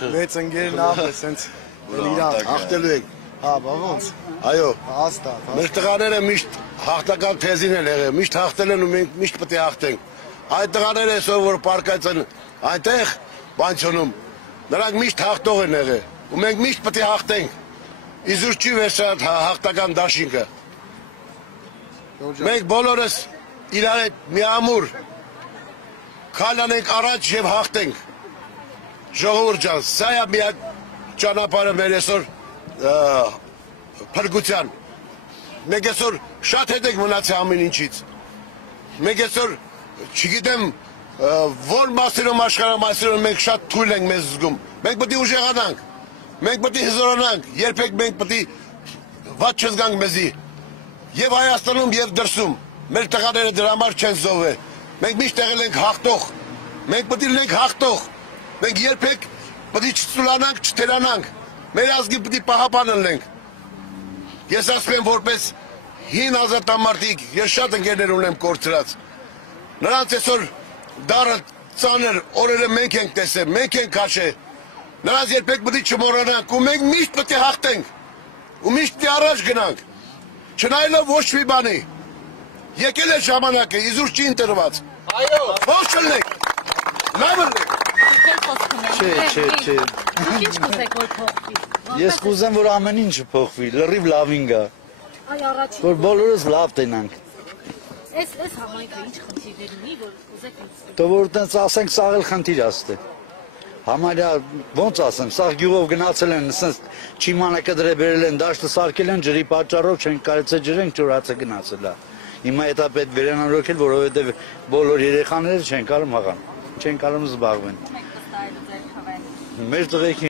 Մեծ ընկերն ավ է, սենց իրան հաղթելու եք։ Հա, բա ոնց։ Այո։ Հաստատ։ Մեր տղաները միշտ հաղթական թեզին են եղել, միշտ հաղթել են ու մենք միշտ պետք է հաղթենք։ Այդ տղաները այսօր որ պարկած են այնտեղ բանջոնում, նրանք միշտ հաղթող են եղել ու մենք միշտ պետք է հաղթենք։ Իզուր չի վերջանալ հաղթական դաշինքը։ Մենք բոլորս իրար հետ միամուր քալանենք առաջ եւ հաղթենք։ Ժողովուրդ ջան, սա է մի ճանապարհը մեր այսօր փրկության։ Մենք այսօր շատ հետ ենք մնացել ամեն ինչից։ Մենք այսօր չգիտեմ որ մասերում աշխարհում այսօր մենք շատ թույլ ենք մեզ զգում։ Մենք պետք է ուժեղանանք։ Մենք պետք է հզորանանք, երբեք մենք պետք է վատ չզգանք մեզի։ Եվ Հայաստանում եւ դրսում մեր տղաները դրա համար չեն զոհվել։ Մենք միշտ եղել ենք հաղթող։ Մենք պետք է լինենք հաղթող։ Մենք երբեք պետք է չծուլանանք, չթերանանք։ Մեր ազգի պետք է պահապան լինենք։ Ես ասում եմ որպես հին ազատամարտիկ, ես շատ ընկերներ ունեմ կորցրած։ Նրանց այսօր դառը ծանր օրերը մենք ենք տեսել, մենք ենք քաշել։ Նրանց երբեք պետք է չմոռանանք ու մենք միշտ պետք է հաղթենք։ Ու միշտ առաջ գնանք։ Չնայելով ոչ մի բանի։ Եկել է ժամանակը, իզուր չի ընտրված։ Այո, ո՞նց չլինեք։ Լավ ըլնեք։ Չէ։ Ինչ կուզեք որ փոխվի։ Ես կուզեմ որ ամեն ինչը փոխվի, լրիվ լավին գա։ Այ առաջին։ Որ բոլորս լավ տենանք։ Այս համայնքը ինչ խնդիրներ ունի, որ կուզեք լուծել։ Դե որ տենց ասենք սաղ էլ խնդիր աստ է։ Համարյա ոնց ասեմ, սաղ գյուղով գնացել են, ասենց չիմանակը դրե բերել են, դաշտը սարքել են, ջրի պատճառով չեն կարեցել ջրենք, ճորացը գնացել է։ Հիմա դա պետք վերանորոգել, որովհետև բոլոր երեխաները չեն կարող մաղան, չեն կարող զբաղվեն։ Մեր տղեկ